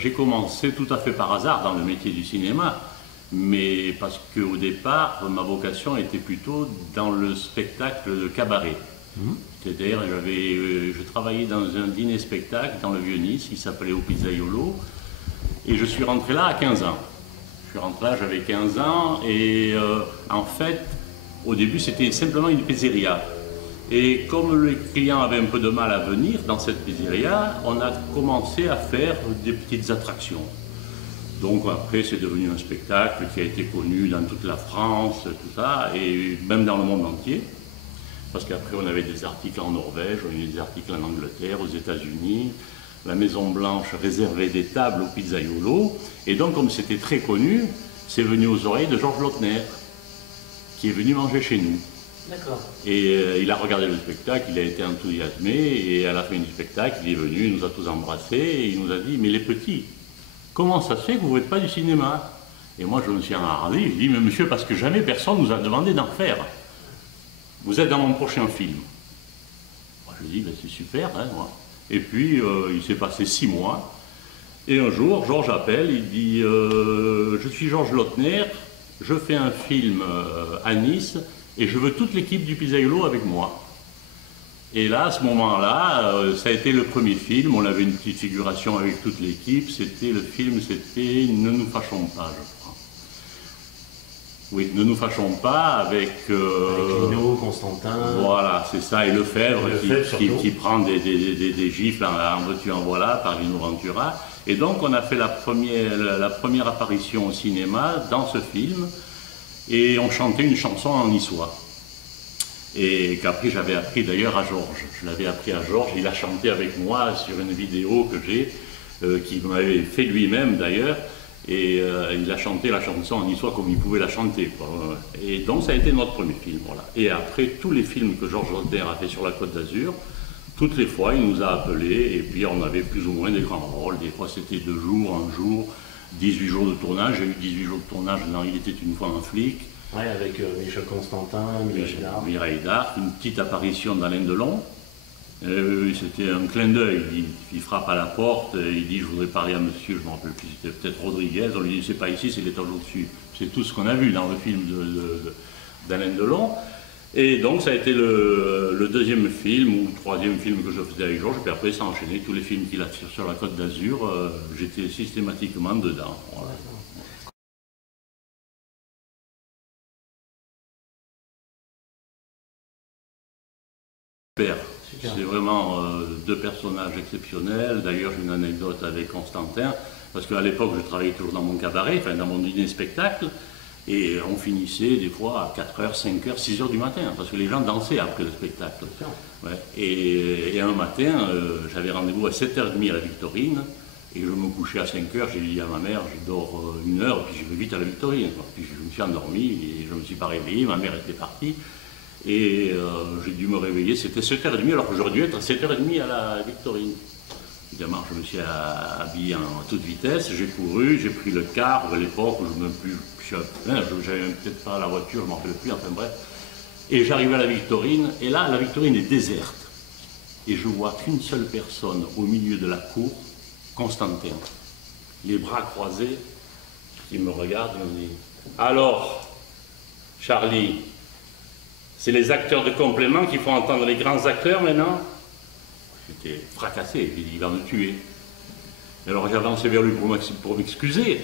j'ai commencé tout à fait par hasard dans le métier du cinéma, mais parce qu'au départ, ma vocation était plutôt dans le spectacle de cabaret. C'est-à-dire, je travaillais dans un dîner-spectacle dans le Vieux-Nice qui s'appelait Au Pizzaiolo, et je suis rentré là à 15 ans. Je suis rentré là, j'avais 15 ans, et en fait, au début, c'était simplement une pizzeria. Et comme les clients avaient un peu de mal à venir dans cette pizzeria, on a commencé à faire des petites attractions. Donc après, c'est devenu un spectacle qui a été connu dans toute la France, tout ça, et même dans le monde entier. Parce qu'après, on avait des articles en Norvège, on avait des articles en Angleterre, aux États-Unis. La Maison Blanche réservait des tables au Pizzaiolo. Et donc, comme c'était très connu, c'est venu aux oreilles de Georges Lautner, qui est venu manger chez nous. D'accord. Et il a regardé le spectacle, il a été enthousiasmé, et à la fin du spectacle, il est venu, il nous a tous embrassés, et il nous a dit « Mais les petits, comment ça se fait que vous ne faites pas du cinéma ?» Et moi, je me suis enragé, je dis « Mais monsieur, parce que jamais personne nous a demandé d'en faire. Vous êtes dans mon prochain film. » Moi, je dis ben, « C'est super, hein, moi. » Et puis, il s'est passé 6 mois, et un jour, Georges appelle, il dit « Je suis Georges Lautner, je fais un film à Nice, et je veux toute l'équipe du Pizzaiolo avec moi. » Et là, à ce moment-là, ça a été le premier film. On avait une petite figuration avec toute l'équipe. C'était le film, c'était Ne nous fâchons pas, je crois. Oui, Ne nous fâchons pas avec... Avec Lino, Constantin... Voilà, c'est ça, et Lefebvre qui prend des gifles en veux-tu en voilà par Lino Ventura. Et donc, on a fait la première apparition au cinéma dans ce film. Et on chantait une chanson en niçois. Et qu'après j'avais appris d'ailleurs à Georges. Je l'avais appris à Georges, il a chanté avec moi sur une vidéo que j'ai, qu'il m'avait fait lui-même d'ailleurs, et il a chanté la chanson en niçois comme il pouvait la chanter, quoi. Et donc ça a été notre premier film, voilà. Et après, tous les films que Georges Lautner a fait sur la Côte d'Azur, toutes les fois il nous a appelés, et puis on avait plus ou moins des grands rôles. Des fois c'était 2 jours, 1 jour, 18 jours de tournage. J'ai eu 18 jours de tournage dans Il était une fois un flic. Ouais, avec Michel Constantin, Mireille d'Arc, une petite apparition d'Alain Delon. C'était un clin d'œil. Il frappe à la porte, il dit « Je voudrais parler à monsieur », je ne me rappelle plus, c'était peut-être Rodriguez. On lui dit « C'est pas ici, c'est l'étage au-dessus ». C'est tout ce qu'on a vu dans le film d'Alain Delon. Et donc ça a été le 2e film ou 3e film que je faisais avec Georges. Et puis après ça a enchaîné tous les films qu'il a fait sur la Côte d'Azur. J'étais systématiquement dedans. Voilà. C'est vraiment 2 personnages exceptionnels. D'ailleurs, j'ai une anecdote avec Constantin, parce qu'à l'époque, je travaillais toujours dans mon cabaret, enfin dans mon dîner-spectacle, et on finissait des fois à 4h, 5h, 6h du matin, parce que les gens dansaient après le spectacle. Ouais. Et un matin, j'avais rendez-vous à 7h30 à la Victorine, et je me couchais à 5h, j'ai dit à ma mère, je dors 1 heure, puis je vais vite à la Victorine. Puis je me suis endormi, et je ne me suis pas réveillé, ma mère était partie. Et j'ai dû me réveiller, c'était 7h30, alors que j'aurais dû être à 7h30 à la Victorine. Évidemment, je me suis habillé en toute vitesse, j'ai couru, j'ai pris le car, à l'époque, j'avais peut-être pas la voiture, je ne m'en rappelle plus, enfin bref. Et j'arrive à la Victorine, et là, la Victorine est déserte. Et je vois qu'une seule personne au milieu de la cour, Constantin, les bras croisés, qui me regarde et me dit « Alors, Charlie, c'est les acteurs de complément qui font entendre les grands acteurs maintenant ?» J'étais fracassé, il va me tuer. Alors j'ai avancé vers lui pour m'excuser.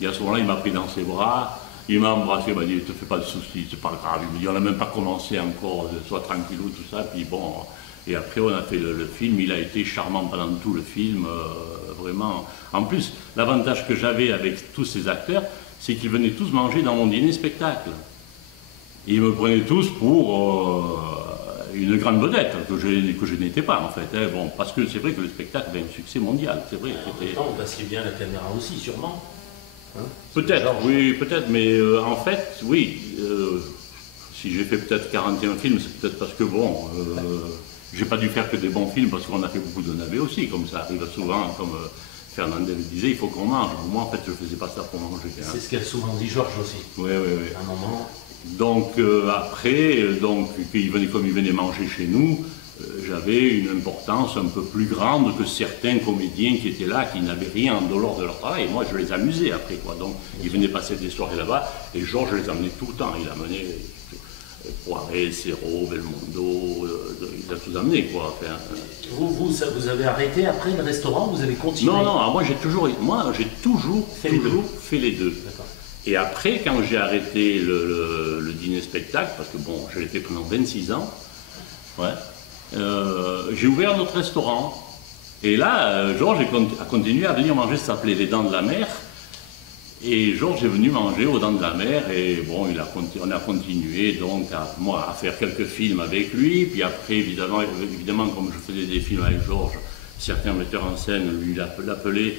Et à ce moment-là, il m'a pris dans ses bras, il m'a embrassé, il m'a dit « Ne te fais pas de soucis, c'est pas grave ». Il me dit « On n'a même pas commencé encore, sois tranquillou, tout ça ». Puis bon, et après on a fait le film, il a été charmant pendant tout le film, vraiment. En plus, l'avantage que j'avais avec tous ces acteurs, c'est qu'ils venaient tous manger dans mon dîner-spectacle. Ils me prenaient tous pour une grande vedette, que je n'étais pas en fait. Hein. Bon, parce que c'est vrai que le spectacle avait un succès mondial, c'est vrai. On passait bien la caméra aussi, sûrement. Hein, peut-être, oui, peut-être, mais en fait, oui. Si j'ai fait peut-être 41 films, c'est peut-être parce que bon, j'ai pas dû faire que des bons films, parce qu'on a fait beaucoup de navets aussi, comme ça arrive souvent, comme Fernandel le disait, il faut qu'on mange. Moi en fait, je faisais pas ça pour manger. Hein. C'est ce qu'a souvent dit Georges aussi. Oui, oui, oui. À un moment. Donc après, comme il venait manger chez nous, j'avais une importance un peu plus grande que certains comédiens qui étaient là, qui n'avaient rien en dehors de leur travail. Et moi, je les amusais après, quoi. Donc, ils venaient passer des soirées là-bas, et Georges les emmenait tout le temps. Il amenait Poiret, Serrault, Belmondo, il a tout amené, quoi. Enfin, vous avez arrêté après le restaurant, vous avez continué? Non, non, moi j'ai toujours fait les deux. Et après, quand j'ai arrêté le dîner-spectacle, parce que bon, je l'ai fait pendant 26 ans, ouais, j'ai ouvert notre restaurant. Et là, Georges a continué à venir manger, ça s'appelait Les Dents de la Mer. Et Georges est venu manger aux Dents de la Mer. Et bon, on a continué donc à faire quelques films avec lui. Puis après, évidemment, comme je faisais des films avec Georges, certains metteurs en scène lui l'appelaient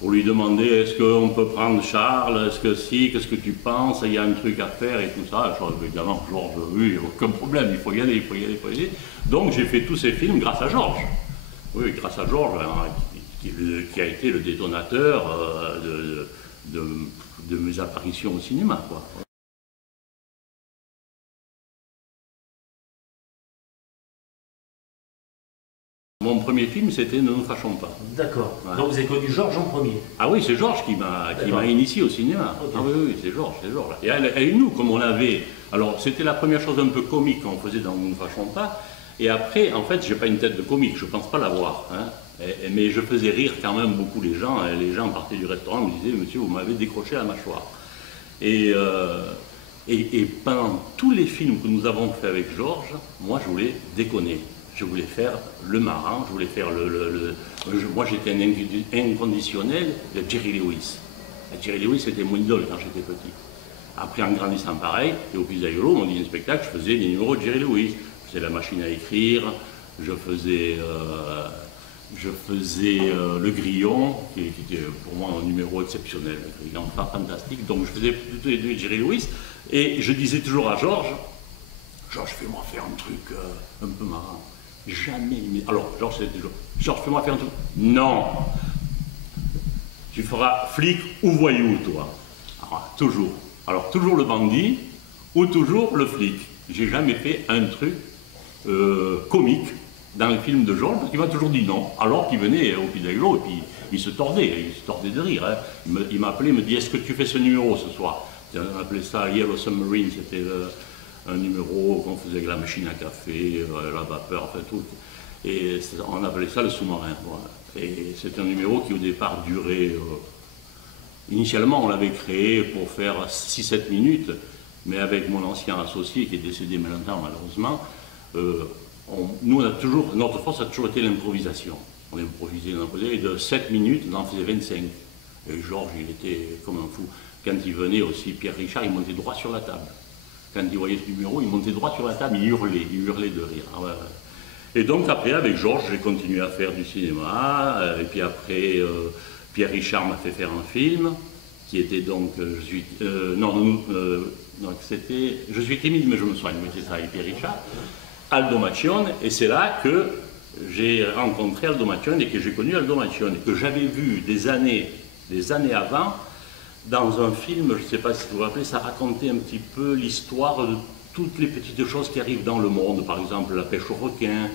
pour lui demander est-ce qu'on peut prendre Charles, est-ce que si, qu'est-ce que tu penses, il y a un truc à faire et tout ça. Évidemment, Georges, oui, il n'y a aucun problème, il faut y aller, il faut y aller, il faut y aller. Donc j'ai fait tous ces films grâce à Georges. Oui, grâce à Georges, qui a été le détonateur de mes apparitions au cinéma, quoi. Mon premier film, c'était Ne nous fâchons pas. D'accord. Ouais. Donc vous avez connu Georges en premier? Ah oui, c'est Georges qui m'a initié au cinéma. Okay. Ah oui, oui, c'est Georges, c'est Georges. Et nous, comme on avait... Alors, c'était la première chose un peu comique qu'on faisait dans Ne nous fâchons pas. Et après, en fait, j'ai pas une tête de comique, je pense pas l'avoir. Hein. Mais je faisais rire quand même beaucoup les gens. Les gens partaient du restaurant et me disaient « Monsieur, vous m'avez décroché la mâchoire ». Et pendant tous les films que nous avons fait avec Georges, moi, je voulais déconner. Je voulais faire le marin, je voulais faire moi, j'étais un inconditionnel de Jerry Lewis. Jerry Lewis, c'était mon idole quand j'étais petit. Après, en grandissant pareil, et au Pizzaiolo, mon dîner spectacle, je faisais des numéros de Jerry Lewis. Je faisais La Machine à écrire, je faisais Le Grillon, qui était pour moi un numéro exceptionnel, un grillon fantastique. Donc, je faisais plutôt de Jerry Lewis. Et je disais toujours à Georges, fais-moi faire un truc un peu marrant. Jamais. Alors, Georges, c'était toujours, Georges, fais-moi faire un truc. Non. Tu feras flic ou voyou, toi. Toujours. Alors, toujours le bandit ou toujours le flic. J'ai jamais fait un truc comique dans le film de Georges, parce qu'il m'a toujours dit non. Alors qu'il venait au Pizzaiolo et puis il se tordait de rire. Hein. Il m'appelait, il me dit, est-ce que tu fais ce numéro ce soir? On appelait ça Yellow Submarine, c'était un numéro qu'on faisait avec la machine à café, la vapeur, enfin tout. Et on appelait ça le sous-marin. Voilà. Et c'est un numéro qui au départ durait... initialement, on l'avait créé pour faire 6-7 minutes, mais avec mon ancien associé qui est décédé maintenant malheureusement, nous, notre force a toujours été l'improvisation. On improvisait, et de 7 minutes, on en faisait 25. Et Georges, il était comme un fou. Quand il venait aussi, Pierre Richard, il montait droit sur la table. Quand il voyait ce numéro, il montait droit sur la table, il hurlait de rire. Ah ouais. Et donc après, avec Georges, j'ai continué à faire du cinéma. Et puis après, Pierre Richard m'a fait faire un film, qui était donc, c'était Je suis timide mais je me soigne, mais c'est ça, avec Pierre Richard. Aldo Macione, et c'est là que j'ai rencontré Aldo Macione et que j'ai connu Aldo Macione, que j'avais vu des années avant, dans un film, je ne sais pas si vous vous rappelez, ça racontait un petit peu l'histoire de toutes les petites choses qui arrivent dans le monde, par exemple la pêche au requin,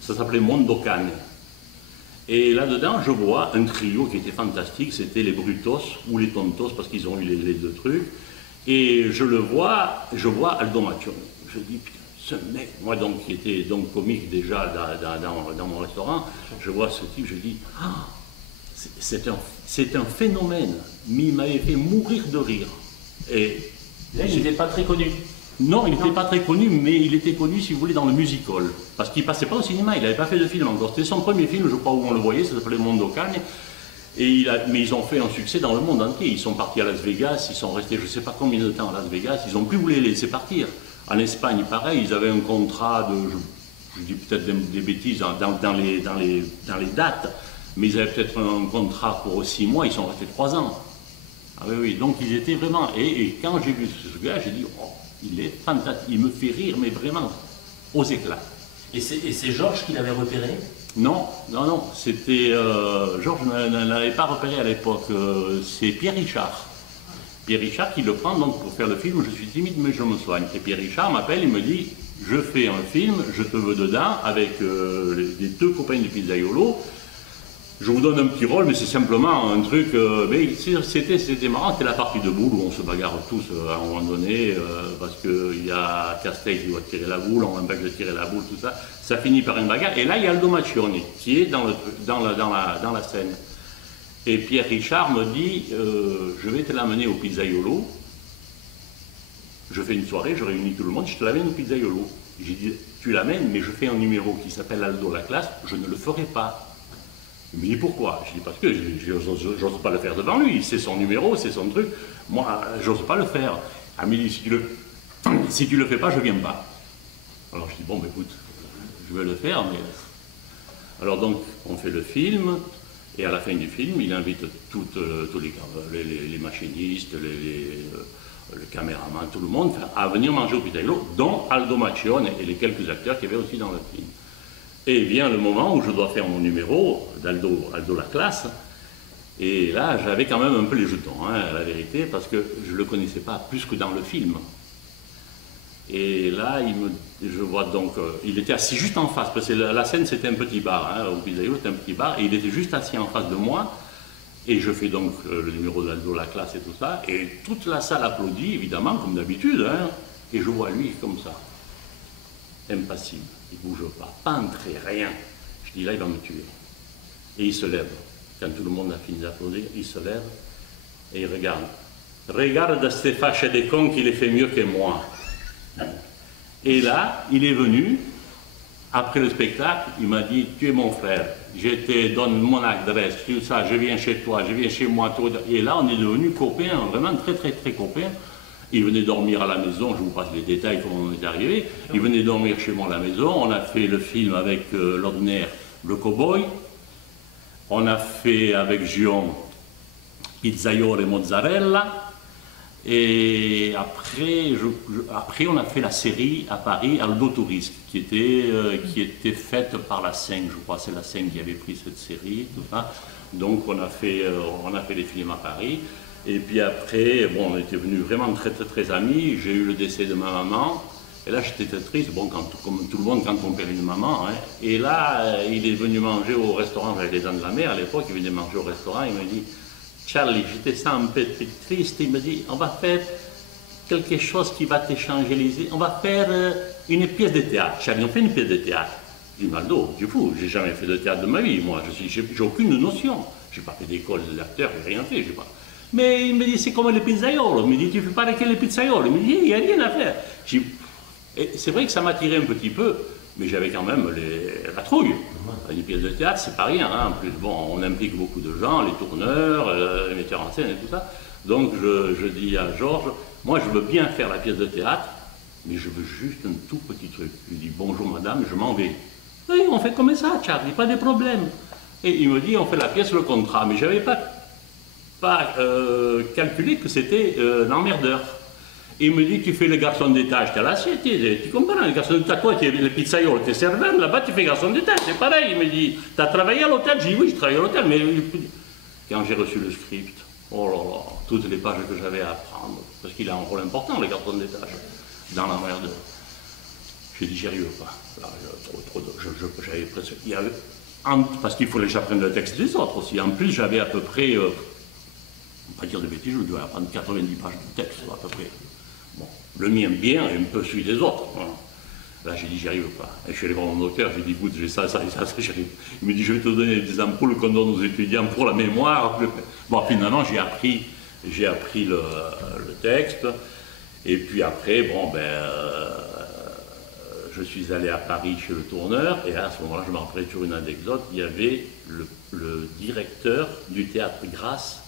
ça s'appelait Mondo Cane. Et là-dedans, je vois un trio qui était fantastique, c'était les Brutos ou les Tontos, parce qu'ils ont eu les deux trucs, et je vois Aldo Macione. Je dis, putain, ce mec, moi donc, qui était donc comique déjà dans mon restaurant, je vois ce type, je dis, ah, c'est un phénomène, mais il m'avait fait mourir de rire. Et là, il n'était pas très connu. Non, il n'était pas très connu, mais il était connu, si vous voulez, dans le musical. Parce qu'il ne passait pas au cinéma, il n'avait pas fait de film encore. C'était son premier film, je crois, où on le voyait, ça s'appelait Mondo Cane. Mais ils ont fait un succès dans le monde entier. Ils sont partis à Las Vegas, ils sont restés je ne sais pas combien de temps à Las Vegas, ils n'ont plus voulu les laisser partir. En Espagne, pareil, ils avaient un contrat de, je dis peut-être des bêtises dans les dates, mais ils avaient peut-être un contrat pour 6 mois, ils sont restés 3 ans. Ah oui, oui, donc ils étaient vraiment... Et quand j'ai vu ce gars, j'ai dit, oh, il est fantastique, il me fait rire, mais vraiment aux éclats. Et c'est Georges qui l'avait repéré? Non, c'était... Georges ne l'avait pas repéré à l'époque, c'est Pierre Richard. Pierre Richard qui le prend donc pour faire le film Je suis timide mais je me soigne. Et Pierre Richard m'appelle et me dit, je fais un film, je te veux dedans, avec les deux copains du Pizzaiolo. Je vous donne un petit rôle, mais c'est simplement un truc. Mais c'était marrant, c'était la partie de boule où on se bagarre tous à un moment donné, parce qu'il y a Castex qui doit tirer la boule, on empêche de tirer la boule, tout ça. Ça finit par une bagarre. Et là, il y a Aldo Maccioni qui est dans la scène. Et Pierre Richard me dit je vais te l'amener au Pizzaiolo. Je fais une soirée, je réunis tout le monde, je te l'amène au Pizzaiolo. J'ai dit tu l'amènes, mais je fais un numéro qui s'appelle Aldo la classe, je ne le ferai pas. Il me dit pourquoi? Je dis parce que j'ose pas le faire devant lui, c'est son numéro, c'est son truc. Moi, j'ose pas le faire. Ah, mais il dit si tu le fais pas, je viens pas. Alors je dis bon, ben, écoute, je vais le faire, mais. Alors donc, on fait le film, et à la fin du film, il invite tous les machinistes, le caméraman, tout le monde, à venir manger au Pizzaiolo, dont Aldo Maccioni et les quelques acteurs qui avaient aussi dans le film. Et vient le moment où je dois faire mon numéro d'Aldo la classe. Et là, j'avais quand même un peu les jetons, hein, la vérité, parce que je ne le connaissais pas plus que dans le film. Et là, je vois donc, il était assis juste en face, parce que la scène c'était un petit bar, hein, au Pizzaiolo c'était un petit bar, et il était juste assis en face de moi. Et je fais donc le numéro d'Aldo la classe et tout ça, et toute la salle applaudit, évidemment, comme d'habitude, hein, et je vois lui comme ça, impassible. Il ne bouge pas un trait, rien. Je dis là, il va me tuer. Et il se lève. Quand tout le monde a fini d'applaudir, il se lève et il regarde. Regarde ces fâches des cons qui les fait mieux que moi. Et là, il est venu, après le spectacle, il m'a dit, tu es mon frère, je te donne mon adresse, tout ça, je viens chez toi, je viens chez moi. Tout. Et là, on est devenus copains, vraiment très, très, très copains. Il venait dormir à la maison, je vous passe les détails, comment on est arrivé. Il venait dormir chez moi à la maison. On a fait le film avec l'ordinaire, le cowboy. On a fait avec Gion Pizzaiolo et Mozzarella. Et après, on a fait la série à Paris, Aldo Touriste, qui était faite par la 5, je crois. C'est la 5 qui avait pris cette série, tout ça. Donc on a fait les films à Paris. Et puis après, bon, on était venus vraiment très très très amis. J'ai eu le décès de ma maman. Et là, j'étais très triste, bon, comme tout le monde quand on perd une maman. Hein. Et là, il est venu manger au restaurant, j'avais les Dents de la Mer à l'époque, il venait manger au restaurant, il me dit, Charlie, j'étais ça un peu triste, il me dit, on va faire quelque chose qui va t'échanger les idées, on va faire une pièce de théâtre. Charlie, on fait une pièce de théâtre. Je dis, Aldo, tu es fou, j'ai jamais fait de théâtre de ma vie, moi, j'ai aucune notion. J'ai pas fait d'école d'acteur, j'ai rien fait, j'ai pas. Mais il me dit, c'est comme les pizzaiolo. Il me dit, tu fais pareil que les pizzaiolo. Il me dit, il n'y a rien à faire. C'est vrai que ça m'attirait un petit peu, mais j'avais quand même la trouille. Une pièce de théâtre, c'est pas rien. Hein. En plus, bon, on implique beaucoup de gens, les tourneurs, les metteurs en scène et tout ça. Donc je dis à Georges, moi je veux bien faire la pièce de théâtre, mais je veux juste un tout petit truc. Je lui dis, bonjour madame, je m'en vais. Oui, on fait comme ça, Charlie, pas de problème. Et il me dit, on fait la pièce, le contrat. Mais je n'avais pas calculé que c'était un emmerdeur. Il me dit, tu fais le garçon d'étage, tu as l'assiette, tu comprends, le garçon d'étage, toi, tu es le pizzaiolo, tu es serveur, là-bas, tu fais garçon d'étage, c'est pareil. Il me dit, tu as travaillé à l'hôtel? J'ai dit, oui, je travaille à l'hôtel, mais quand j'ai reçu le script, oh là là, toutes les pages que j'avais à apprendre, parce qu'il a un rôle important, le garçon d'étage, dans l'emmerdeur. J'ai dit, j'y arrive pas. Là, j'avais presque. Parce qu'il fallait que j'apprenne le texte des autres aussi. En plus, j'avais à peu près, on va pas dire de bêtises, je dois apprendre 90 pages de texte, à peu près. Bon, le mien bien et un peu celui des autres. Voilà. Là, j'ai dit, j'y arrive pas. Et je suis allé voir mon docteur, j'ai dit, écoute, j'ai ça, j'arrive. Il me dit, je vais te donner des ampoules qu'on donne aux étudiants pour la mémoire. Bon, finalement, j'ai appris le texte. Et puis après, bon, je suis allé à Paris chez le tourneur, et à ce moment-là, je me rappelais toujours une anecdote, il y avait le directeur du théâtre Grasse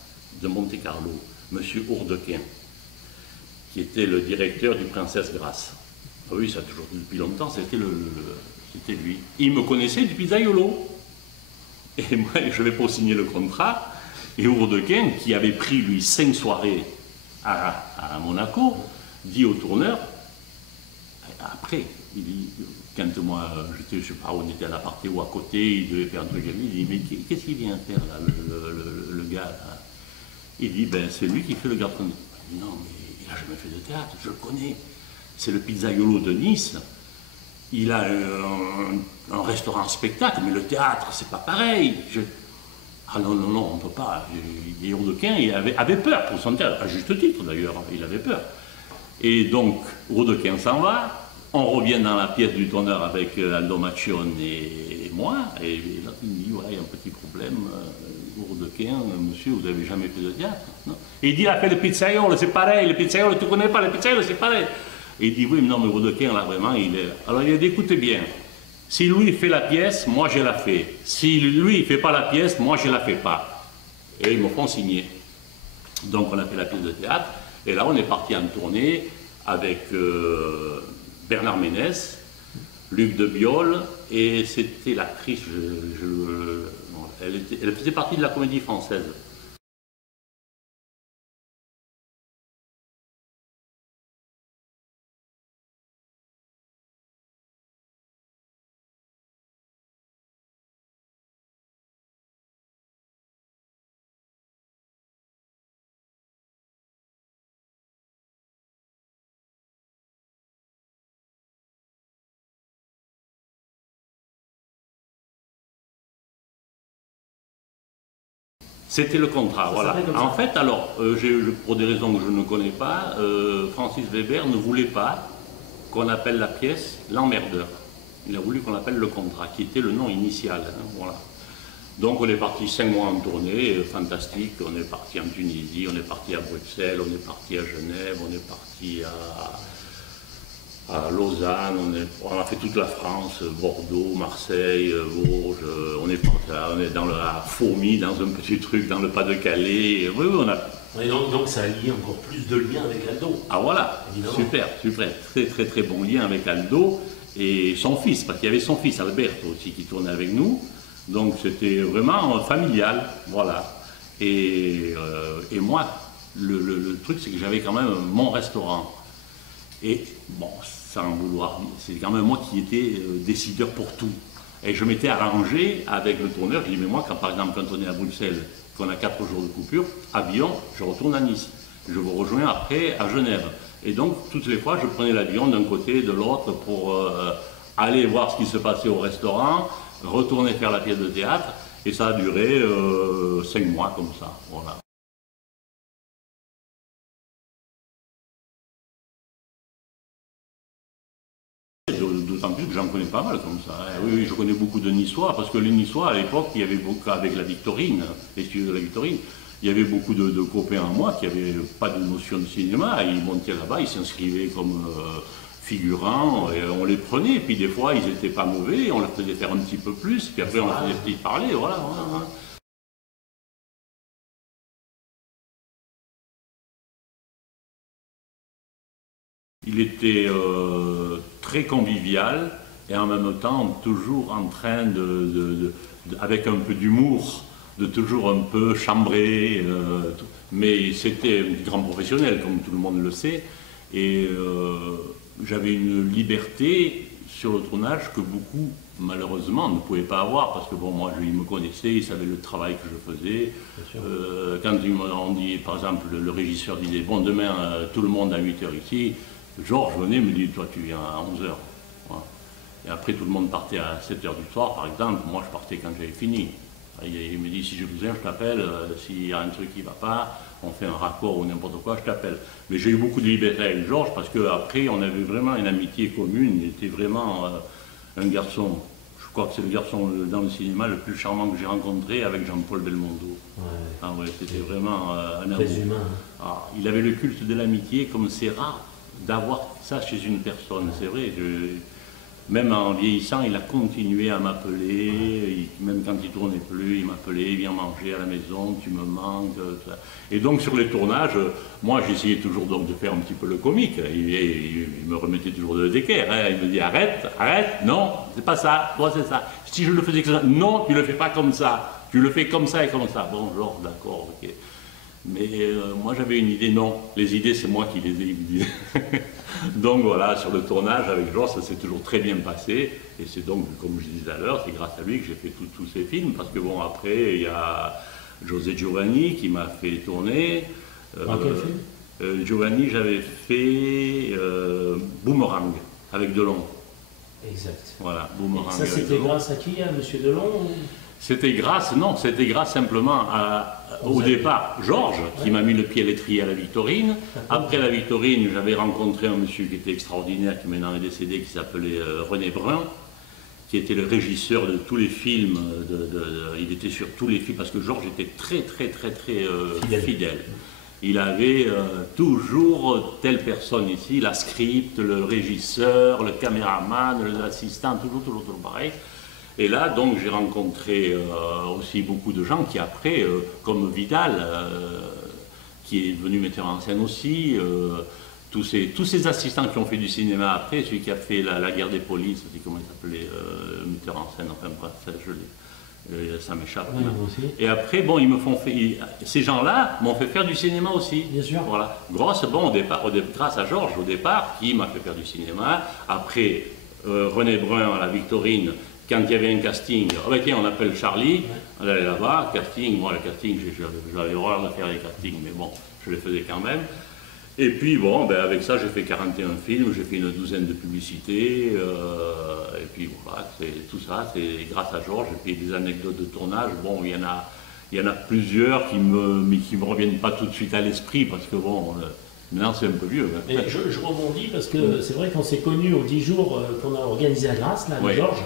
de Monte-Carlo, M. Hourdequin, qui était le directeur du Princesse Grasse. Ah oui, ça a toujours depuis longtemps, c'était lui. Il me connaissait du Pizzaiolo. Et moi, je vais pour signer le contrat, et Hourdequin, qui avait pris, lui, 5 soirées à Monaco, dit au tourneur, après, il dit, quand moi, je sais pas, on était à l'aparté ou à côté, il devait faire un truc à lui, il dit, mais qu'est-ce qu'il vient faire là, le gars là? Il dit, ben c'est lui qui fait le garçon. Il dit, non, mais il n'a jamais fait de théâtre, je le connais. C'est le Pizzaiolo de Nice. il a un restaurant spectacle, mais le théâtre, c'est pas pareil. Ah non, non, non, on ne peut pas. Et Rodequin, il avait peur pour son théâtre, à juste titre d'ailleurs, il avait peur. Et donc, Rodequin s'en va, on revient dans la pièce du tourneur avec Aldo Macchione et moi, et là, il me dit, voilà, il y a un petit problème, Rodequin, monsieur, vous n'avez jamais fait de théâtre, non? Et il dit, il a fait le pizzaiolo, c'est pareil, le pizzaiolo, tu ne connais pas, le pizzaiolo, c'est pareil. Et il dit, oui, mais non, mais Rodequin, là, vraiment, il est... Alors il a dit, écoutez bien, si lui fait la pièce, moi je la fais. Si lui il ne fait pas la pièce, moi je ne la fais pas. Et ils me font signer. Donc on a fait la pièce de théâtre, et là on est parti en tournée avec Bernard Ménès, Luc de Biol, et c'était l'actrice, elle faisait partie de la Comédie Française. C'était le contrat, voilà. En fait, alors, pour des raisons que je ne connais pas, Francis Weber ne voulait pas qu'on appelle la pièce l'emmerdeur. Il a voulu qu'on appelle le contrat, qui était le nom initial. Hein, voilà. Donc on est parti 5 mois en tournée, fantastique. On est parti en Tunisie, on est parti à Bruxelles, on est parti à Genève, on est parti à Lausanne, on a fait toute la France, Bordeaux, Marseille, Bourges, on est dans la fourmi, dans un petit truc, dans le Pas-de-Calais. Oui, oui, on a... Et donc ça a lié encore plus de liens avec Aldo. Ah voilà, évidemment. Super, super, très très très bon lien avec Aldo et son fils, parce qu'il y avait son fils Alberto aussi qui tournait avec nous, donc c'était vraiment familial, voilà. Et moi, le truc c'est que j'avais quand même mon restaurant. Et bon, sans vouloir, c'est quand même moi qui étais décideur pour tout. Et je m'étais arrangé avec le tourneur, je dis mais moi, quand, par exemple, quand on est à Bruxelles, qu'on a 4 jours de coupure, avion, je retourne à Nice. Je vous rejoins après à Genève. Et donc, toutes les fois, je prenais l'avion d'un côté et de l'autre pour aller voir ce qui se passait au restaurant, retourner faire la pièce de théâtre, et ça a duré 5 mois comme ça, voilà. D'autant plus que j'en connais pas mal comme ça. Hein. Oui, oui, je connais beaucoup de Niçois, parce que les Niçois, à l'époque, il y avait beaucoup, avec la Victorine, les studios de la Victorine, il y avait beaucoup de copains à moi qui n'avaient pas de notion de cinéma, ils montaient là-bas, ils s'inscrivaient comme figurants, et on les prenait, et puis des fois, ils n'étaient pas mauvais, on leur faisait faire un petit peu plus, puis après, on leur faisait petit parler, voilà. Voilà. Il était très convivial et en même temps toujours en train avec un peu d'humour, de toujours un peu chambrer. Mais c'était un grand professionnel, comme tout le monde le sait. Et j'avais une liberté sur le tournage que beaucoup, malheureusement, ne pouvaient pas avoir. Parce que bon, moi, il me connaissait, il savait le travail que je faisais. Quand on dit, par exemple, le régisseur disait, bon, demain, tout le monde à 8 h ici. Georges venait me dit, toi tu viens à 11 h. Voilà. Et après tout le monde partait à 7 h du soir par exemple, moi je partais quand j'avais fini. Il me dit, si j'ai besoin je t'appelle, s'il y a un truc qui ne va pas, on fait un raccord ou n'importe quoi, je t'appelle. Mais j'ai eu beaucoup de liberté avec Georges parce qu'après on avait vraiment une amitié commune, il était vraiment un garçon, je crois que c'est le garçon dans le cinéma le plus charmant que j'ai rencontré avec Jean-Paul Belmondo. Ouais. Ah ouais, c'était vraiment un amour. Très humain. Ah, il avait le culte de l'amitié comme c'est rare d'avoir ça chez une personne, c'est vrai. Même en vieillissant, il a continué à m'appeler, même quand il ne tournait plus, il m'appelait, viens manger à la maison, tu me manques. Et donc sur les tournages, moi j'essayais toujours donc de faire un petit peu le comique, il me remettait toujours de l'équerre, hein. Il me dit arrête, arrête, non, c'est pas ça, toi c'est ça. Si je le faisais comme ça, non, tu le fais pas comme ça, tu le fais comme ça et comme ça. Bon, genre, d'accord, ok. Mais moi j'avais une idée, non, les idées c'est moi qui les ai eu. Donc voilà, sur le tournage avec Georges, ça s'est toujours très bien passé. Et c'est donc, comme je disais à l'heure, c'est grâce à lui que j'ai fait tous ces films. Parce que bon, après, il y a José Giovanni qui m'a fait tourner. Quel film Giovanni, j'avais fait Boomerang avec Delon. Exact. Voilà, Boomerang. Et ça, c'était grâce à qui? À M. Delon ou... C'était grâce, non, c'était grâce simplement au départ, Georges, qui m'a mis le pied à l'étrier à la Victorine. Après la Victorine, j'avais rencontré un monsieur qui était extraordinaire, qui maintenant est décédé, qui s'appelait René Brun, qui était le régisseur de tous les films. Il était sur tous les films, parce que Georges était très fidèle. Il avait toujours telle personne ici, la script, le régisseur, le caméraman, l'assistant, toujours pareil. Et là, donc, j'ai rencontré aussi beaucoup de gens qui après, comme Vidal, qui est devenu metteur en scène aussi, tous ces assistants qui ont fait du cinéma après, celui qui a fait la guerre des polices, comment il s'appelait, metteur en scène, enfin bref, ça m'échappe. Oui, et après, bon, ces gens-là m'ont fait faire du cinéma aussi. Bien sûr. Voilà. Grâce à Georges au départ, qui m'a fait faire du cinéma. Après, René Brun à la Victorine, quand il y avait un casting, oh ben tiens, on appelle Charlie, on allait là-bas, casting, moi le casting, j'avais horreur de faire les castings, mais bon, je les faisais quand même. Et puis bon, ben avec ça, j'ai fait 41 films, j'ai fait une douzaine de publicités, et puis voilà, tout ça, c'est grâce à Georges, et puis des anecdotes de tournage, bon, il y en a plusieurs qui me reviennent pas tout de suite à l'esprit, parce que bon... Maintenant, c'est un peu vieux. Mais je rebondis parce que c'est vrai qu'on s'est connus aux 10 jours qu'on a organisé à Grasse, là, avec Georges.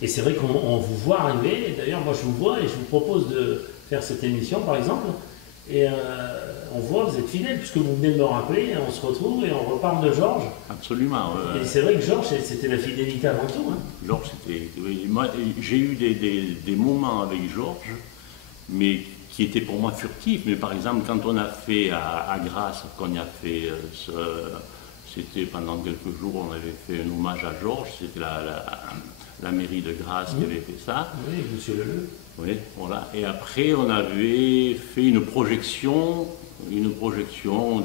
Et c'est vrai qu'on vous voit arriver. D'ailleurs, moi, je vous vois et je vous propose de faire cette émission, par exemple. Et on voit, vous êtes fidèle, puisque vous venez de me rappeler. On se retrouve et on reparle de Georges. Absolument. Et c'est vrai que Georges, c'était la fidélité avant tout. Hein. Georges, c'était... Moi, j'ai eu des moments avec Georges, mais... qui était pour moi furtif, mais par exemple quand on a fait à Grasse, qu'on a fait, c'était pendant quelques jours, on avait fait un hommage à Georges, c'était la mairie de Grasse qui avait fait ça. Oui, monsieur Leleu. Oui, voilà. Et après on avait fait une projection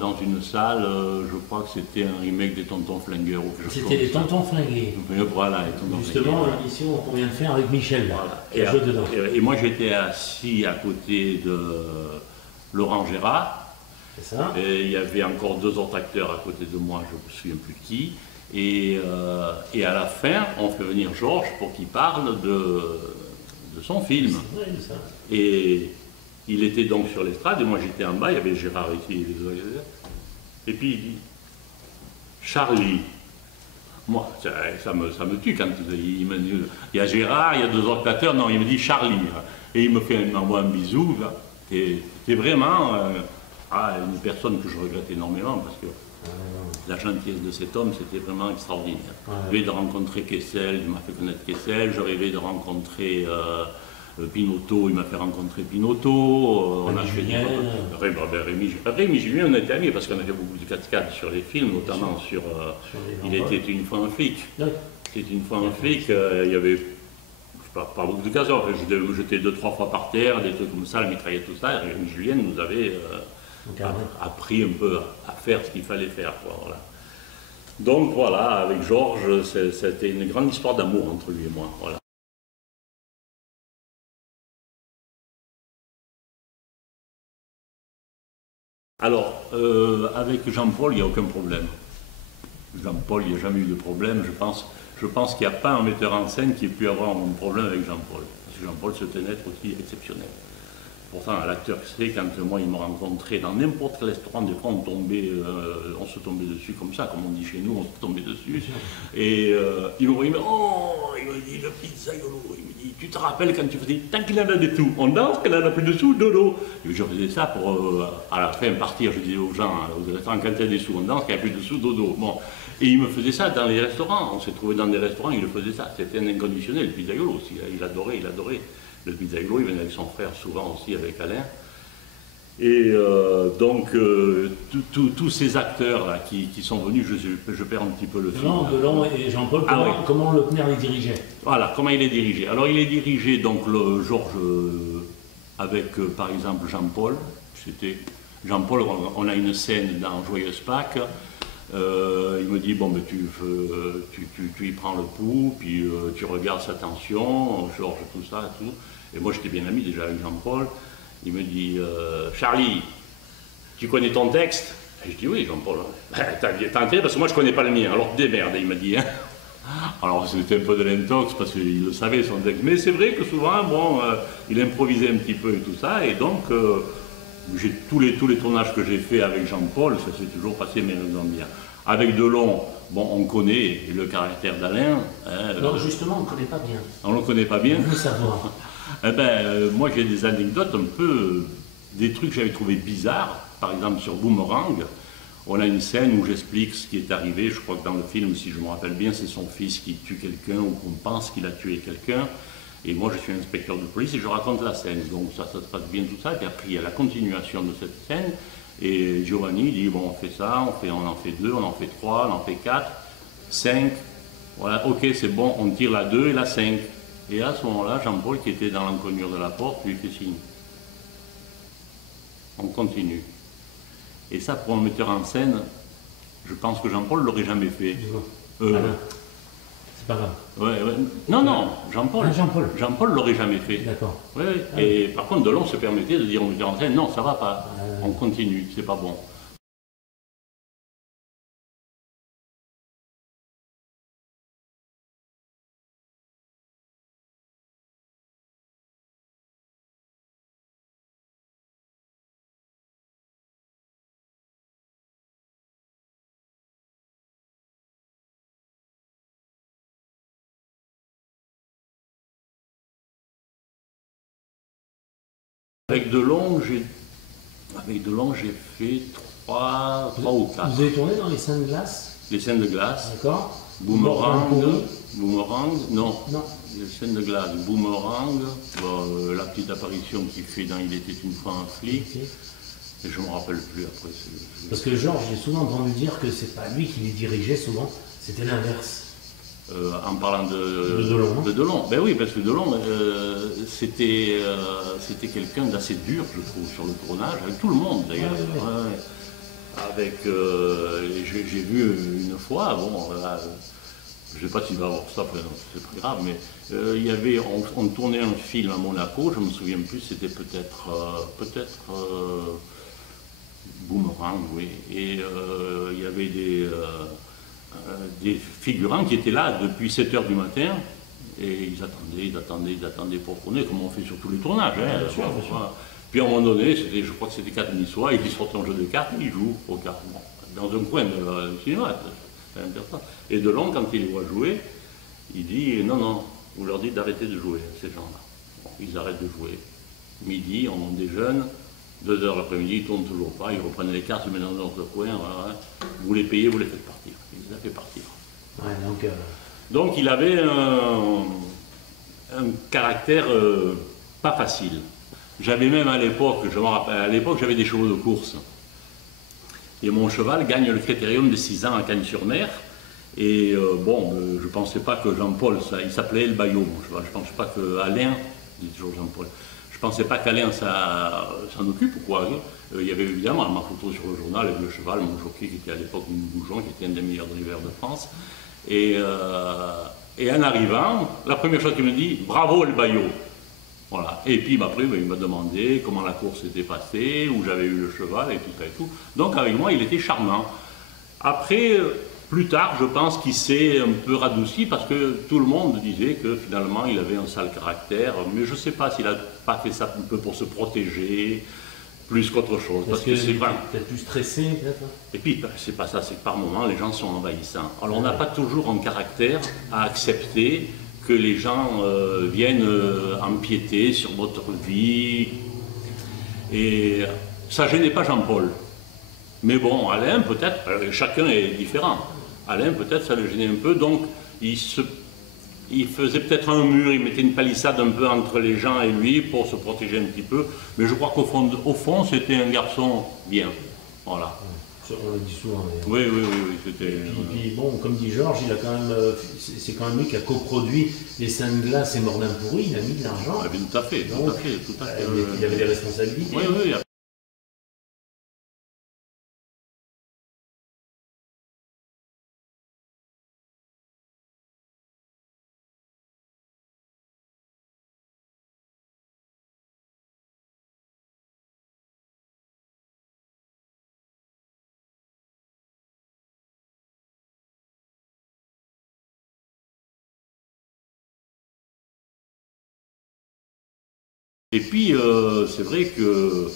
dans une salle, je crois que c'était un remake des Tontons Flingueurs. C'était les Tontons Flingués. Oui, voilà, les Tontons Justement, l'émission qu'on vient de faire avec Michel, là, voilà. Et moi j'étais assis à côté de Laurent Gérard. C'est ça. Et il y avait encore 2 autres acteurs à côté de moi, je ne me souviens plus qui. Et à la fin, on fait venir Georges pour qu'il parle de son film. Oui, c'est ça. Et il était donc sur l'estrade, et moi j'étais en bas, il y avait Gérard ici, et puis il dit « Charlie ». Moi, ça me tue quand il me dit « Il y a Gérard, il y a 2 autres acteurs », non, il me dit « Charlie ». Et il m'envoie un bisou, c'est vraiment une personne que je regrette énormément, parce que la gentillesse de cet homme, c'était vraiment extraordinaire. Je rêvais de rencontrer Kessel, il m'a fait connaître Kessel, je rêvais de rencontrer... Pinotto, il m'a fait rencontrer Pinotto, on a fait Rémi Julien, on était amis parce qu'on a fait beaucoup de cascades sur les films, notamment sur Il était une fois un flic. C'était une fois un flic, il y avait pas beaucoup de cas, je me jetais 2-3 fois par terre, des trucs comme ça, la mitraillette, tout ça, et Rémi Julien nous avait appris un peu à faire ce qu'il fallait faire. Voilà. Donc voilà, avec Georges, c'était une grande histoire d'amour entre lui et moi. Voilà. Alors, avec Jean-Paul, il n'y a aucun problème. Jean-Paul, il n'y a jamais eu de problème. Je pense qu'il n'y a pas un metteur en scène qui ait pu avoir un problème avec Jean-Paul. Parce que Jean-Paul, c'est un être aussi exceptionnel. Pourtant, l'acteur que c'est, quand moi, il m'a rencontré dans n'importe quel restaurant, des fois, on se tombait dessus comme ça, comme on dit chez nous, on se tombait dessus. Et il me dit, oh, il me dit, le pizzaïolo, il me dit, tu te rappelles quand tu faisais, tant qu'il en a des sous, on danse, quand il en a plus de sous, dodo. Et je faisais ça pour, à la fin, partir, je disais aux gens, aux restaurants, quand il y a des sous, on danse, quand il n'y a plus de sous, dodo. Bon. Et il me faisait ça dans les restaurants, on s'est trouvé dans des restaurants, il le faisait ça, c'était un inconditionnel, le pizzaïolo aussi, il adorait. Le pizzaïolo, il venait avec son frère, souvent aussi avec Alain. Et donc, tous ces acteurs-là qui sont venus, je perds un petit peu le fil. Non, Delon et Jean-Paul, comment Lautner les dirigeait? Voilà, comment il est dirigé. Alors, il est dirigé, donc, Georges, avec, par exemple, Jean-Paul. Jean-Paul, on a une scène dans Joyeuse Pâques. Il me dit, bon, ben, tu y prends le pouls, puis tu regardes sa tension, Georges, tout ça, tout. Et moi, j'étais bien ami déjà avec Jean-Paul. Il me dit, Charlie, tu connais ton texte? Et je dis, oui, Jean-Paul. T'as intérêt, parce que moi, je ne connais pas le mien. Alors, démerde, il m'a dit. Hein. Alors c'était un peu de l'intox parce qu'il le savait son texte. Mais c'est vrai que souvent, bon, il improvisait un petit peu et tout ça. Et donc, tous les tournages que j'ai fait avec Jean-Paul, ça s'est toujours passé merveilleusement bien. Avec Delon, bon, on connaît le caractère d'Alain. Hein, non, justement, on ne le connaît pas bien. On ne le connaît pas bien. On veut savoir. Eh ben, moi j'ai des anecdotes un peu, des trucs que j'avais trouvé bizarres. Par exemple sur Boomerang, on a une scène où j'explique ce qui est arrivé. Je crois que dans le film, si je me rappelle bien, c'est son fils qui tue quelqu'un ou qu'on pense qu'il a tué quelqu'un. Et moi je suis inspecteur de police et je raconte la scène. Donc ça se passe bien tout ça. Et puis après il y a la continuation de cette scène. Et Giovanni dit, bon on fait ça, on en fait 2, on en fait 3, on en fait 4, 5. Voilà, ok c'est bon, on tire la 2 et la 5. Et à ce moment-là, Jean-Paul, qui était dans l'encoignure de la porte, lui fait signe. On continue. Et ça, pour un metteur en scène, je pense que Jean-Paul ne l'aurait jamais fait. C'est pas grave. Ouais. Non, Jean-Paul. Ah, Jean-Paul. Jean-Paul ne l'aurait jamais fait. D'accord. Ouais. Et par contre, Delon se permettait de dire au metteur en scène, non, ça va pas. On continue, c'est pas bon. Avec Delon, j'ai fait 3 ou 4. Vous avez tourné dans les scènes de glace? Les scènes de glace. D'accord. Boomerang, non. Non. Les scènes de glace, Boomerang, bon, la petite apparition qu'il fait dans Il était une fois un flic. Okay. Et je ne me rappelle plus après. Parce que Georges, j'ai souvent entendu dire que c'est pas lui qui les dirigeait souvent, c'était l'inverse. En parlant de Delon. Ben oui, parce que Delon, c'était quelqu'un d'assez dur, je trouve, sur le tournage, avec tout le monde d'ailleurs. Avec, j'ai vu une fois, bon, je ne sais pas s'il va avoir ça, c'est pas grave, mais il y avait, on tournait un film à Monaco, je ne me souviens plus, c'était peut-être Boomerang, oui, et il y avait des figurants qui étaient là depuis 7 h du matin, et ils attendaient pour tourner, comme on fait sur tous les tournages. Hein, bien sûr. Puis à un moment donné, je crois que c'était 4 niçois, ils sortent un jeu de cartes, ils jouent au cartes, dans un coin du cinéma, c'est intéressant. Et Delon, quand il les voit jouer, il dit non, vous leur dites d'arrêter de jouer, ces gens-là. Bon, ils arrêtent de jouer. Midi, on déjeune, 2 h l'après-midi, ils ne tournent toujours pas, ils reprennent les cartes, ils les mettent dans notre coin, voilà. Vous les payez, vous les faites partir. Il les a fait partir. Ouais, donc il avait un caractère pas facile. J'avais même à l'époque, je me rappelle, à l'époque j'avais des chevaux de course. Et mon cheval gagne le critérium de 6 ans à Cagnes-sur-Mer. Et bon, je ne pensais pas que Jean-Paul, il s'appelait El Bayo, mon cheval. Je ne pensais pas qu'Alain, dit toujours Jean-Paul, je ne pensais pas qu'Alain s'en occupe ou quoi. Il y avait évidemment ma photo sur le journal avec le cheval, mon jockey qui était à l'époque Goujon, qui était un des meilleurs drivers de France. Et en arrivant, la première chose qu'il me dit, bravo El Bayo. Voilà. Et puis après, il m'a demandé comment la course était passée, où j'avais eu le cheval et tout ça et tout. Donc avec moi, il était charmant. Après, plus tard, je pense qu'il s'est un peu radouci parce que tout le monde disait que finalement, il avait un sale caractère. Mais je ne sais pas s'il n'a pas fait ça un peu pour se protéger, plus qu'autre chose. Parce que c'est peut-être plus stressé, peut-être. Et puis, c'est pas ça, c'est que par moments, les gens sont envahissants. Alors, on n'a pas toujours un caractère à accepter que les gens viennent empiéter sur votre vie. Et ça gênait pas Jean-Paul. Mais bon, Alain, peut-être, chacun est différent. Alain, peut-être, ça le gênait un peu. Donc, il faisait peut-être un mur, il mettait une palissade un peu entre les gens et lui pour se protéger un petit peu. Mais je crois qu'au fond, c'était un garçon bien. Voilà. On le dit souvent. Oui, c'était. Et puis bon, comme dit Georges, il a quand même, c'est quand même lui qui a coproduit les scènes de glace et Mordin pourri, il a mis de l'argent. Ah, tout à fait, Donc, tout à fait. Il avait des responsabilités. Oui. Et puis, c'est vrai que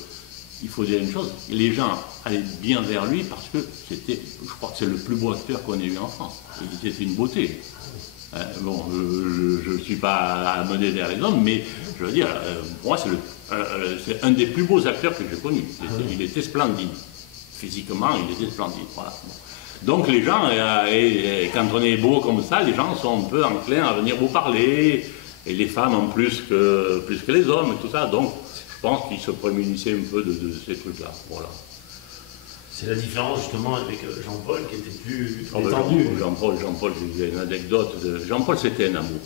il faut dire une chose, les gens allaient bien vers lui parce que c'était, je crois que c'est le plus beau acteur qu'on ait eu en France. C'était une beauté. Bon, je ne suis pas amené vers les hommes, mais je veux dire, pour moi, c'est un des plus beaux acteurs que j'ai connus. Il était splendide. Physiquement, il était splendide. Voilà. Donc les gens, quand on est beau comme ça, les gens sont un peu enclins à venir vous parler, et les femmes en plus que les hommes et tout ça. Donc je pense qu'ils se prémunissaient un peu de ces trucs-là. Voilà. C'est la différence justement avec Jean-Paul qui était plus détendu. Jean-Paul, j'ai une anecdote. Jean-Paul, c'était un amour.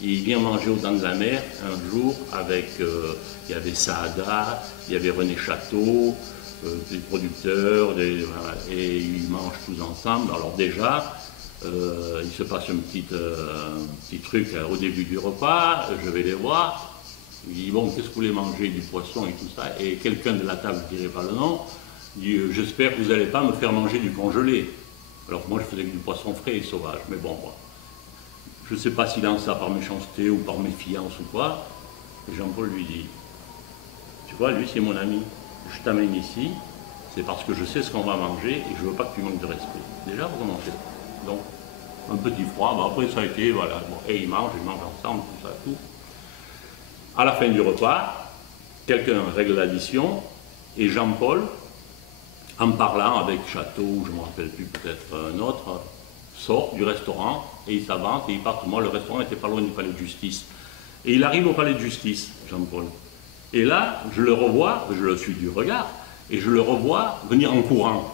Il vient manger aux Dents de la Mer un jour avec, il y avait Saada, il y avait René Château, des producteurs, et ils mangent tous ensemble. Alors déjà, il se passe un petit truc au début du repas, je vais les voir. Il dit, bon, qu'est-ce que vous voulez manger? Du poisson et tout ça. Et quelqu'un de la table, je ne dirai pas le nom, dit, j'espère que vous n'allez pas me faire manger du congelé. Alors moi, je faisais du poisson frais et sauvage. Mais bon, moi, je ne sais pas s'il lance ça par méchanceté ou par méfiance ou quoi. Et Jean-Paul lui dit, tu vois, lui, c'est mon ami. Je t'amène ici, c'est parce que je sais ce qu'on va manger et je ne veux pas que tu manques de respect. Déjà, vous commencez. Donc, un petit froid, bah après ça a été, voilà. Bon, et ils mangent ensemble, tout ça, tout. À la fin du repas, quelqu'un règle l'addition et Jean-Paul, en parlant avec Château, je ne me rappelle plus, peut-être un autre, sort du restaurant et il s'avance et il part. Moi, le restaurant n'était pas loin du palais de justice. Et il arrive au palais de justice, Jean-Paul. Et là, je le revois, je le suis du regard, et je le revois venir en courant.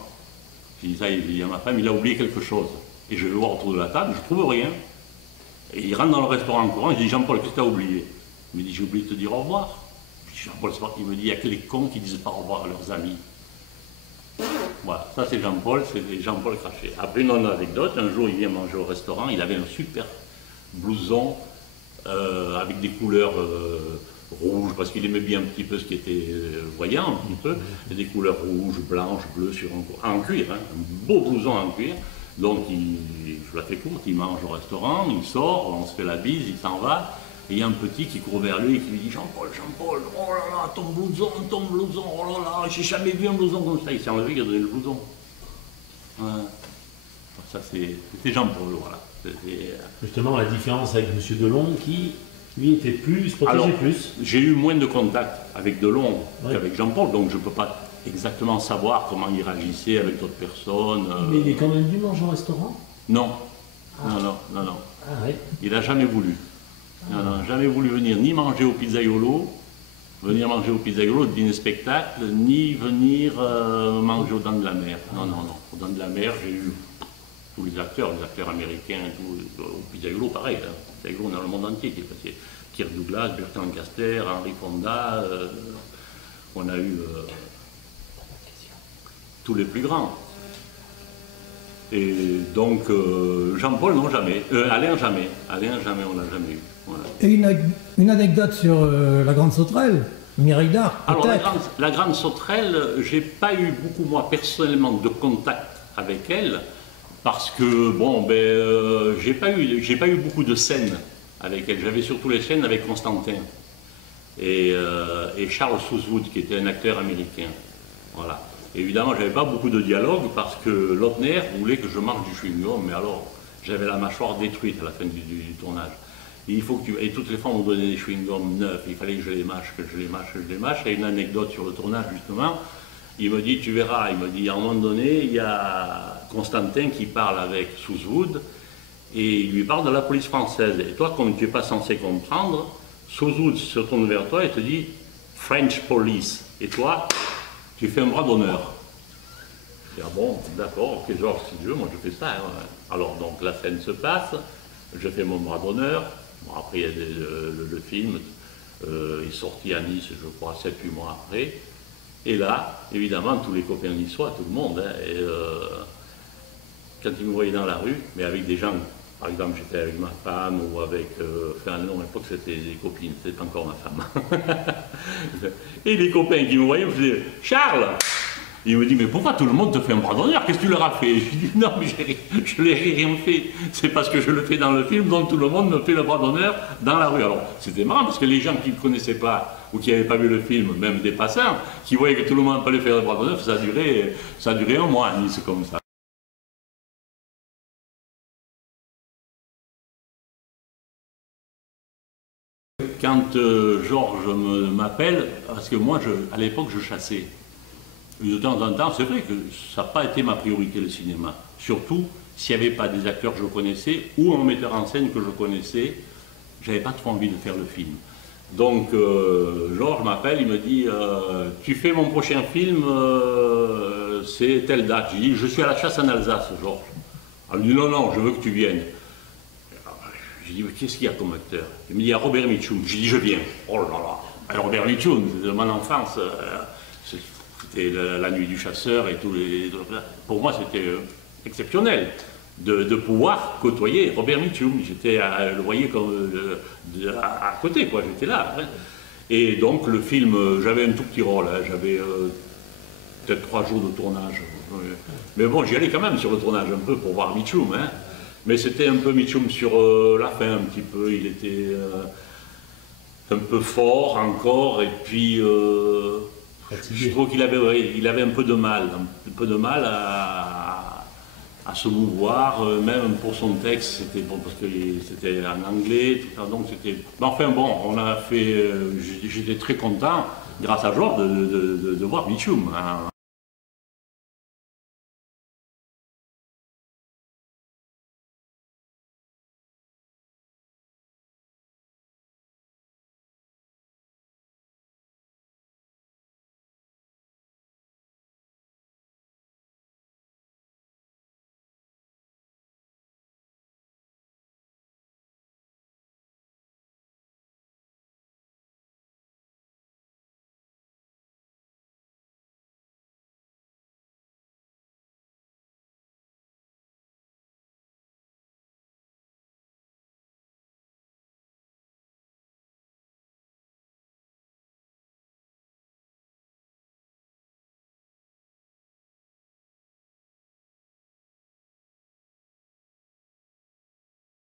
Je dis, ça, il dit à ma femme, il a oublié quelque chose. Et je vais voir autour de la table, je ne trouve rien. Et il rentre dans le restaurant en courant, je dis, Jean-Paul, qu'est-ce que tu as oublié? Il me dit, j'ai oublié de te dire au revoir. Je dis, Jean-Paul, il me dit, il n'y a que les cons qui ne disent pas au revoir à leurs amis. Voilà, ça c'est Jean-Paul Craché. Après une autre anecdote, un jour il vient manger au restaurant, il avait un super blouson avec des couleurs rouges, parce qu'il aimait bien un petit peu ce qui était voyant, un petit peu, et des couleurs rouges, blanches, bleues sur en cuir, hein, un beau blouson en cuir. Donc je la fais courte, il mange au restaurant, il sort, on se fait la bise, il s'en va. Et il y a un petit qui court vers lui et qui lui dit, Jean-Paul, oh là là, ton blouson, oh là là, j'ai jamais vu un blouson comme ça. Il s'est enlevé, il a donné le blouson. Ouais. Ça, c'était Jean-Paul, voilà. Justement, la différence avec M. Delon, qui, lui, était plus protégé. J'ai eu moins de contact avec Delon qu'avec Jean-Paul, donc je ne peux pas exactement savoir comment il réagissait avec d'autres personnes. Mais il est quand même venu manger au restaurant? Non. Ah. Non. Ah, ouais. Il n'a jamais voulu. Non, jamais voulu venir ni manger au pizzaiolo, dîner spectacle, ni venir manger aux Dents de la Mer. Non. Aux Dents de la Mer, j'ai eu tous les acteurs américains, tout, au pizzaiolo, pareil. Hein. Pizzaiolo, on a le monde entier qui est passé. Kirk Douglas, Bertrand Caster, Henri Fonda, on a eu tous les plus grands. Et donc, Jean-Paul, non, jamais. Alain, jamais. On l'a jamais eu. Voilà. Et une anecdote sur la Grande Sauterelle, Mireille d'Arc, alors la Grande Sauterelle, j'ai pas eu beaucoup, moi, personnellement, de contact avec elle, parce que, bon, j'ai pas eu beaucoup de scènes avec elle. J'avais surtout les scènes avec Constantin et Charles Southwood, qui était un acteur américain. Voilà. Évidemment, j'avais pas beaucoup de dialogue, parce que Lautner voulait que je mange du chewing-gum, mais alors, j'avais la mâchoire détruite à la fin du tournage. Et toutes les fois, on me donnait des chewing-gums neufs, il fallait que je les mâche. Il y a une anecdote sur le tournage, justement. Il me dit, tu verras, il me dit, à un moment donné, il y a Constantin qui parle avec Southwood, et il lui parle de la police française. Et toi, comme tu n'es pas censé comprendre, Southwood se tourne vers toi et te dit, French police. Et toi, tu fais un bras d'honneur. Je dis, ah bon, d'accord, ok, Georges, si tu veux, moi je fais ça. Hein. Alors, donc, la scène se passe, je fais mon bras d'honneur. Bon, après, il y a le film est sorti à Nice, je crois, 7-8 mois après. Et là, évidemment, tous les copains niçois, tout le monde, hein, et, quand ils me voyaient dans la rue, mais avec des gens, par exemple, j'étais avec ma femme ou avec, enfin non, à l'époque c'était des copines, c'était encore ma femme. Et les copains qui me voyaient me faisaient « Charles !» Il me dit, mais pourquoi tout le monde te fait un bras d'honneur? Qu'est-ce que tu leur as fait? Je lui dis, non, mais je n'ai rien fait. C'est parce que je le fais dans le film, donc tout le monde me fait le bras d'honneur dans la rue. Alors, c'était marrant, parce que les gens qui ne connaissaient pas, ou qui n'avaient pas vu le film, même des passants, qui voyaient que tout le monde allait faire le bras d'honneur, ça a duré un mois à Nice, comme ça. Quand Georges m'appelle, parce que moi, à l'époque, je chassais. De temps en temps, c'est vrai que ça n'a pas été ma priorité, le cinéma. Surtout s'il n'y avait pas des acteurs que je connaissais ou un metteur en scène que je connaissais, j'avais pas trop envie de faire le film. Donc, Georges m'appelle, il me dit tu fais mon prochain film, c'est telle date. Je dis, je suis à la chasse en Alsace, Georges. Il me dit, non, non, je veux que tu viennes. Je dis, mais qu'est-ce qu'il y a comme acteur? Il me dit, il y a Robert Mitchum. Je dis, je viens. Oh là là, Robert Mitchum, c'est de mon enfance. C'était la nuit du chasseur et tout. Pour moi, c'était exceptionnel de pouvoir côtoyer Robert Mitchum. J'étais, le voyais comme à côté, quoi. J'étais là. Hein. Et donc, le film, j'avais un tout petit rôle. Hein. J'avais peut-être 3 jours de tournage. Mais bon, j'y allais quand même sur le tournage un peu pour voir Mitchum. Hein. Mais c'était un peu Mitchum sur la fin, un petit peu. Il était un peu fort encore. Et puis, je trouve qu'il avait un peu de mal. À se mouvoir, même pour son texte, c'était bon parce que c'était en anglais, tout ça, donc c'était... Enfin bon, on a fait... J'étais très content, grâce à Georges, de voir Mitchum